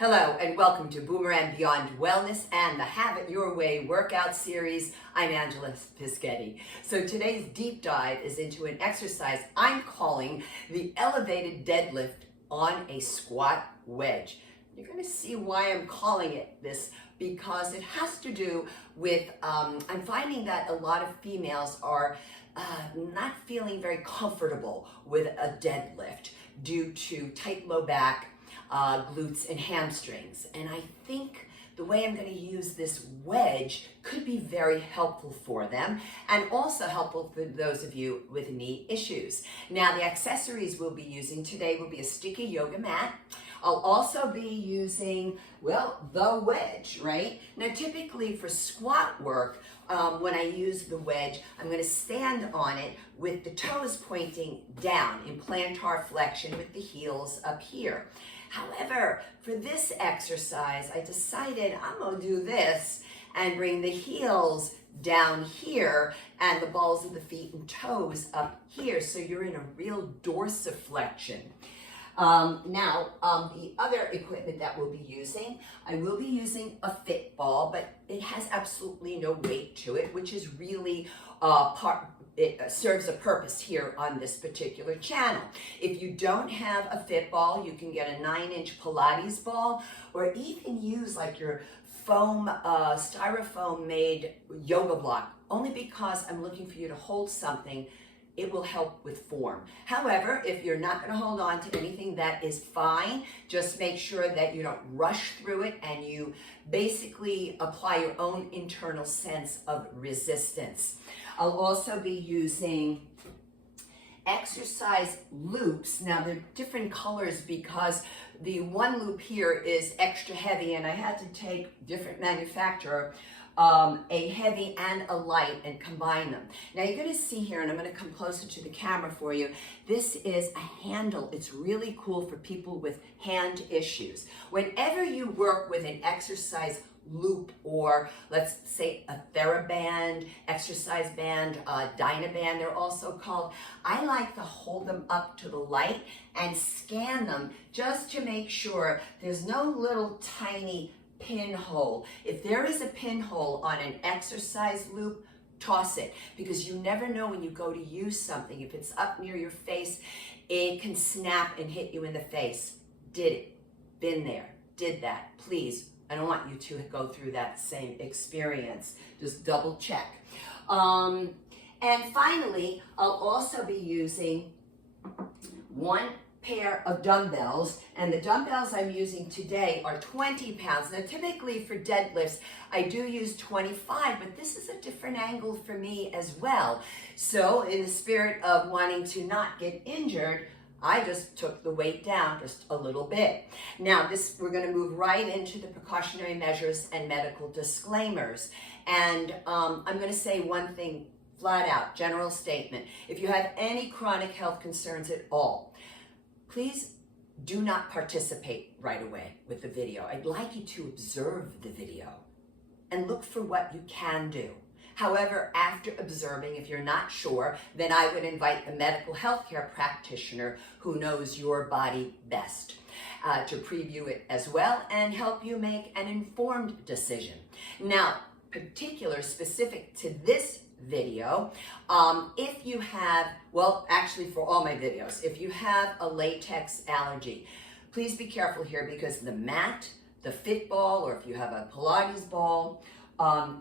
Hello and welcome to Boomerang Beyond Wellness and the Have It Your Way workout series. I'm Angelafischetti. So today's deep dive is into an exercise I'm calling the elevated deadlift on a squat wedge. You're going to see why I'm calling it this, because it has to do with, I'm finding that a lot of females are not feeling very comfortable with a deadlift due to tight low back, glutes and hamstrings. And I think the way I'm going to use this wedge could be very helpful for them and also helpful for those of you with knee issues. Now, the accessories we'll be using today will be a sticky yoga mat. I'll also be using, well, the wedge, right? Now, typically for squat work, when I use the wedge, I'm going to stand on it with the toes pointing down in plantar flexion with the heels up here. However, for this exercise, I decided I'm going to do this and bring the heels down here and the balls of the feet and toes up here, so you're in a real dorsiflexion. The other equipment that we'll be using, I will be using a fit ball, but it has absolutely no weight to it, which is really it serves a purpose here on this particular channel. If you don't have a fit ball, you can get a 9-inch Pilates ball, or even use like your foam, styrofoam made yoga block, only because I'm looking for you to hold something. It will help with form. However, if you're not going to hold on to anything, that is fine. Just make sure that you don't rush through it and you basically apply your own internal sense of resistance. I'll also be using exercise loops. Now, they're different colors because the one loop here is extra heavy, and I had to take different manufacturer, a heavy and a light, and combine them. Now you're going to see here, and I'm going to come closer to the camera for you, this is a handle. It's really cool for people with hand issues. Whenever you work with an exercise loop, or let's say a TheraBand, exercise band, Dynaband, they're also called, I like to hold them up to the light and scan them just to make sure there's no little tiny pinhole. If there is a pinhole on an exercise loop, toss it, because you never know when you go to use something. If it's up near your face, it can snap and hit you in the face. Did it, been there, did that. Please, I don't want you to go through that same experience. Just double check. And finally, I'll also be using one pair of dumbbells, and the dumbbells I'm using today are 20 pounds. Now, typically for deadlifts, I do use 25, but this is a different angle for me as well. So in the spirit of wanting to not get injured, I just took the weight down just a little bit. Now, we're going to move right into the precautionary measures and medical disclaimers. And I'm going to say one thing flat out, general statement. If you have any chronic health concerns at all, please do not participate right away with the video. I'd like you to observe the video and look for what you can do. However, after observing, if you're not sure, then I would invite a medical healthcare practitioner who knows your body best to preview it as well and help you make an informed decision. Now, specific to this video, if you have, well, actually for all my videos, if you have a latex allergy, please be careful here, because the mat, the fit ball, or if you have a Pilates ball,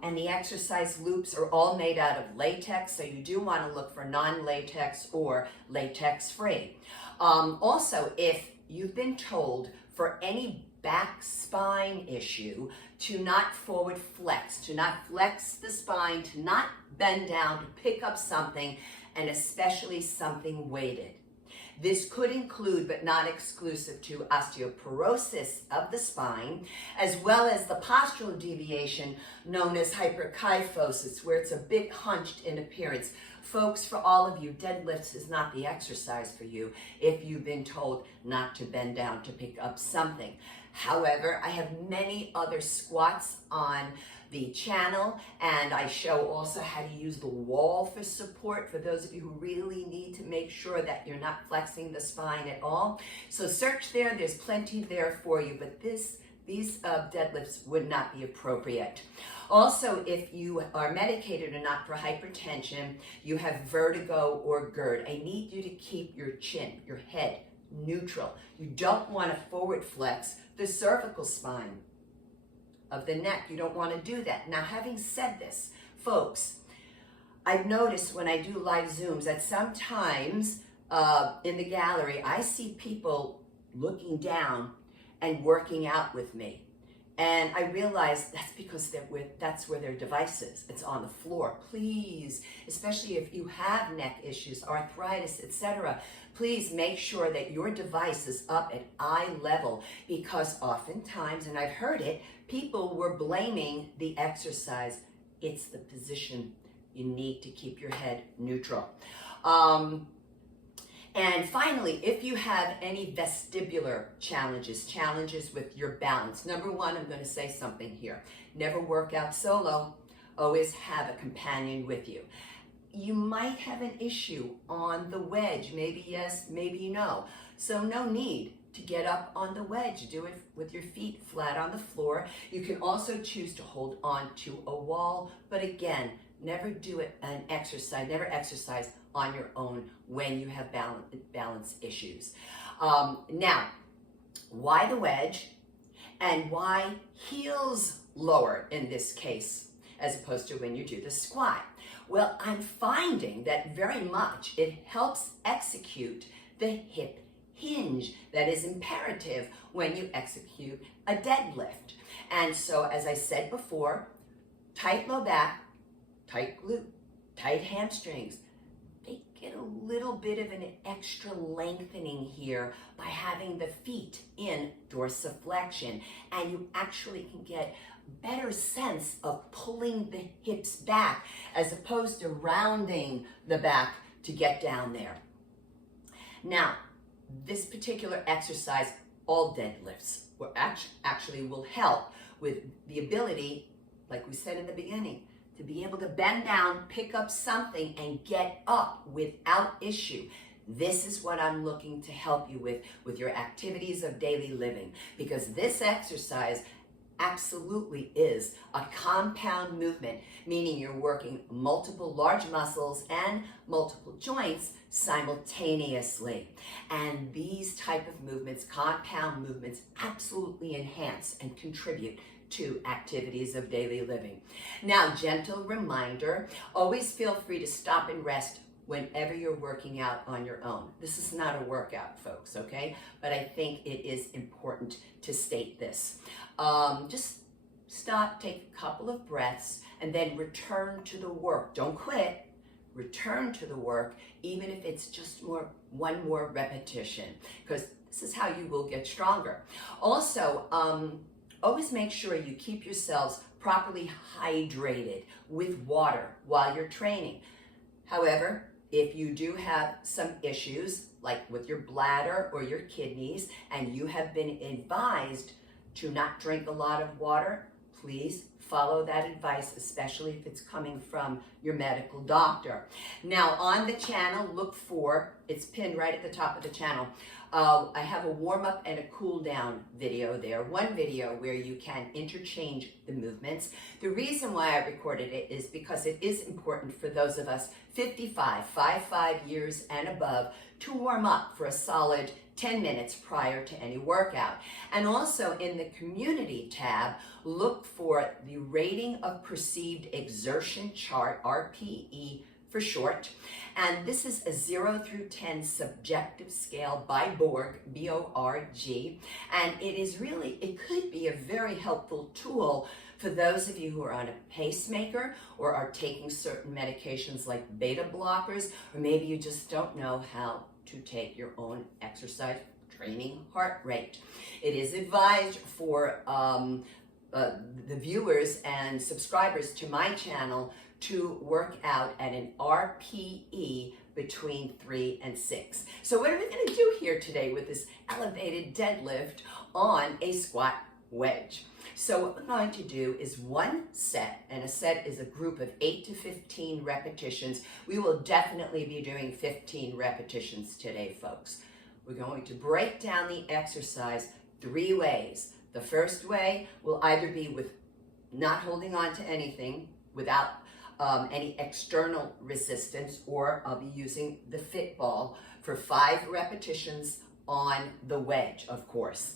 and the exercise loops are all made out of latex, so you do want to look for non-latex or latex-free. Also, if you've been told for any back spine issue to not forward flex, to not flex the spine, to not bend down to pick up something, and especially something weighted. This could include, but not exclusive to, osteoporosis of the spine, as well as the postural deviation known as hyperkyphosis, where it's a bit hunched in appearance. Folks, for all of you, deadlifts is not the exercise for you if you've been told not to bend down to pick up something. However, I have many other squats on the channel, and I show also how to use the wall for support for those of you who really need to make sure that you're not flexing the spine at all. So search there, there's plenty there for you, but this these deadlifts would not be appropriate. Also, if you are medicated or not for hypertension, you have vertigo or GERD, I need you to keep your chin, your head, neutral. You don't want to forward flex the cervical spine of the neck. You don't want to do that. Now, having said this, folks, I've noticed when I do live Zooms that sometimes in the gallery, I see people looking down and working out with me. And I realize that's because that's where their device is. It's on the floor. Please, especially if you have neck issues, arthritis, etc., please make sure that your device is up at eye level, because oftentimes, and I've heard it, people were blaming the exercise. It's the position. You need to keep your head neutral. And finally, if you have any vestibular challenges with your balance, number one, I'm going to say something here. Never work out solo. Always have a companion with you. You might have an issue on the wedge. Maybe yes, maybe no. So no need to get up on the wedge. Do it with your feet flat on the floor. You can also choose to hold on to a wall. But again, never exercise on your own when you have balance issues. Now, why the wedge and why heels lower in this case as opposed to when you do the squat? Well, I'm finding that very much it helps execute the hip hinge that is imperative when you execute a deadlift. And so, as I said before, tight low back, tight glute, tight hamstrings. They get a little bit of an extra lengthening here by having the feet in dorsiflexion, and you actually can get better sense of pulling the hips back as opposed to rounding the back to get down there. Now, this particular exercise, all deadlifts, actually will help with the ability, like we said in the beginning, to be able to bend down, pick up something, and get up without issue. This is what I'm looking to help you with your activities of daily living, because this exercise absolutely is a compound movement, meaning you're working multiple large muscles and multiple joints simultaneously. And these type of movements, compound movements, absolutely enhance and contribute to activities of daily living. Now, gentle reminder, always feel free to stop and rest whenever you're working out on your own. This is not a workout, folks, okay? But I think it is important to state this. Just stop, take a couple of breaths, and then return to the work. Don't quit. Return to the work, even if it's just one more repetition, because this is how you will get stronger. Also, always make sure you keep yourselves properly hydrated with water while you're training. However, if you do have some issues, like with your bladder or your kidneys, and you have been advised to not drink a lot of water, please follow that advice, especially if it's coming from your medical doctor. Now, on the channel, look for, it's pinned right at the top of the channel, I have a warm-up and a cool-down video there. One video where you can interchange the movements. The reason why I recorded it is because it is important for those of us 55 years and above to warm up for a solid 10 minutes prior to any workout. And also in the community tab, look for the rating of perceived exertion chart, RPE for short. And this is a 0 through 10 subjective scale by Borg, B-O-R-G. And it could be a very helpful tool for those of you who are on a pacemaker or are taking certain medications like beta blockers, or maybe you just don't know how to take your own exercise training heart rate. It is advised for the viewers and subscribers to my channel to work out at an RPE between 3 and 6. So what are we going to do here today with this elevated deadlift on a squat wedge? So what we're going to do is one set, and a set is a group of 8 to 15 repetitions. We will definitely be doing 15 repetitions today, folks. We're going to break down the exercise 3 ways. The first way will either be with not holding on to anything without any external resistance, or I'll be using the fit ball for 5 repetitions on the wedge, of course.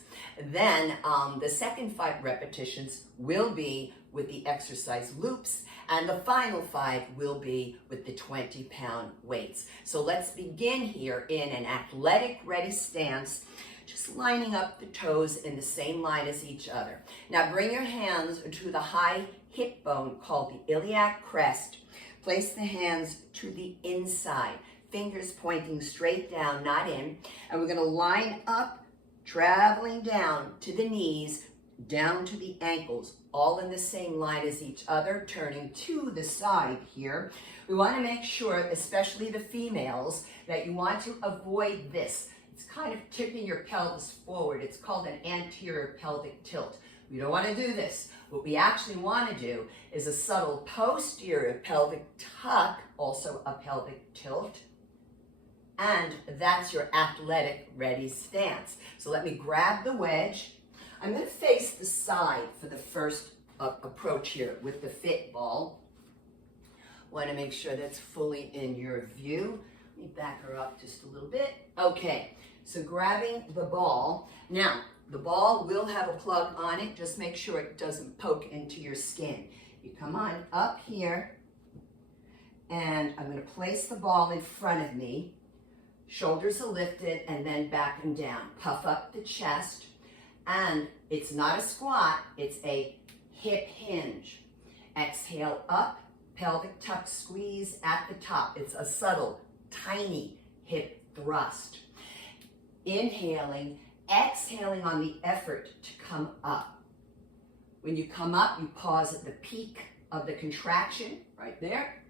Then the second 5 repetitions will be with the exercise loops, and the final 5 will be with the 20-pound weights. So let's begin here in an athletic ready stance, just lining up the toes in the same line as each other. Now bring your hands to the high hip bone called the iliac crest. Place the hands to the inside, fingers pointing straight down, not in. And we're gonna line up, traveling down to the knees, down to the ankles, all in the same line as each other, turning to the side here. We wanna make sure, especially the females, that you want to avoid this. It's kind of tipping your pelvis forward. It's called an anterior pelvic tilt. We don't want to do this. What we actually want to do is a subtle posterior pelvic tuck, also a pelvic tilt, and that's your athletic ready stance. So let me grab the wedge. I'm going to face the side for the first approach here with the fit ball. Want to make sure that's fully in your view. Let me back her up just a little bit. Okay, so grabbing the ball. Now, the ball will have a plug on it. Just make sure it doesn't poke into your skin. You come on up here, and I'm going to place the ball in front of me. Shoulders are lifted, and then back and down. Puff up the chest, and it's not a squat, it's a hip hinge. Exhale up, pelvic tuck squeeze at the top. It's a subtle, tiny hip thrust. Inhaling, exhaling on the effort to come up. When you come up, you pause at the peak of the contraction, right there.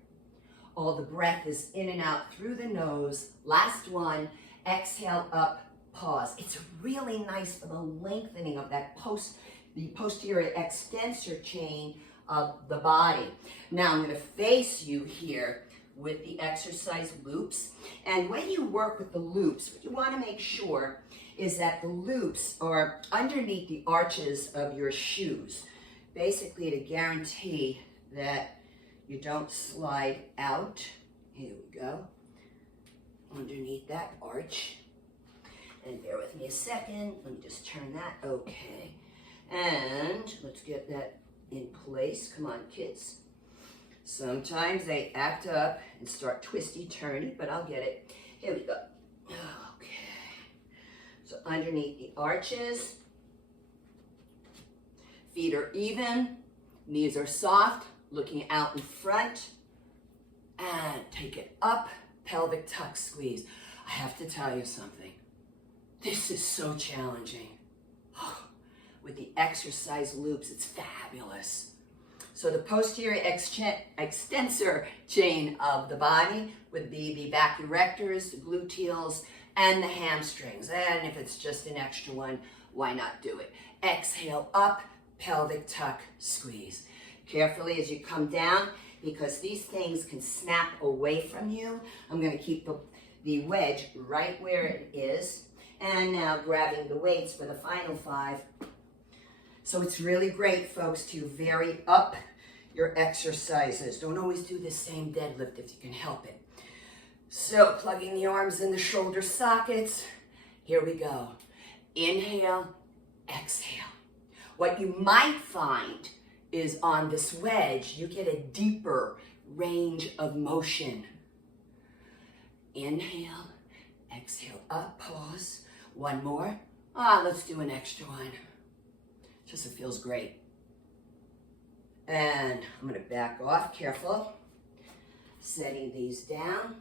All the breath is in and out through the nose. Last one, exhale up, pause. It's really nice for the lengthening of that the posterior extensor chain of the body. Now I'm going to face you here with the exercise loops. And when you work with the loops, what you want to make sure is that the loops are underneath the arches of your shoes, basically to guarantee that you don't slide out. Here we go, underneath that arch. And bear with me a second, let me just turn that, okay. And let's get that in place. Come on, kids. Sometimes they act up and start twisty-turny, but I'll get it. Here we go. Okay. So underneath the arches, feet are even, knees are soft, looking out in front, and take it up, pelvic tuck squeeze. I have to tell you something. This is so challenging. With the exercise loops, it's fabulous. So the posterior extensor chain of the body would be the back erectors, the gluteals, and the hamstrings. And if it's just an extra one, why not do it? Exhale up, pelvic tuck squeeze. Carefully as you come down, because these things can snap away from you. I'm going to keep the wedge right where it is. And now grabbing the weights for the final 5. So it's really great, folks, to vary up your exercises. Don't always do the same deadlift if you can help it. So plugging the arms in the shoulder sockets. Here we go. Inhale, exhale. What you might find is on this wedge, you get a deeper range of motion. Inhale, exhale up, pause. One more. Let's do an extra one. Just it feels great. And I'm going to back off, careful. Setting these down.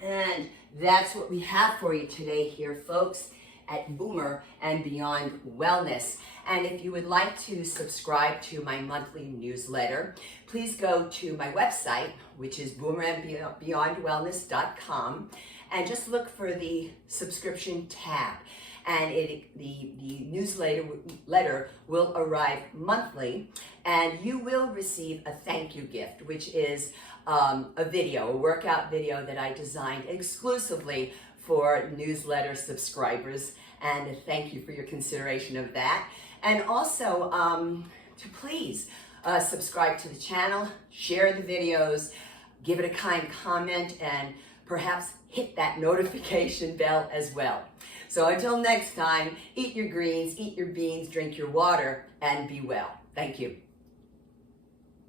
And that's what we have for you today here, folks, at Boomer and Beyond Wellness. And if you would like to subscribe to my monthly newsletter, please go to my website, which is boomerandbeyondwellness.com, and just look for the subscription tab. And the newsletter will arrive monthly, and you will receive a thank you gift, which is a workout video that I designed exclusively for newsletter subscribers. and thank you for your consideration of that. And also to please subscribe to the channel, share the videos, give it a kind comment, and perhaps hit that notification bell as well. So until next time, eat your greens, eat your beans, drink your water, and be well. Thank you.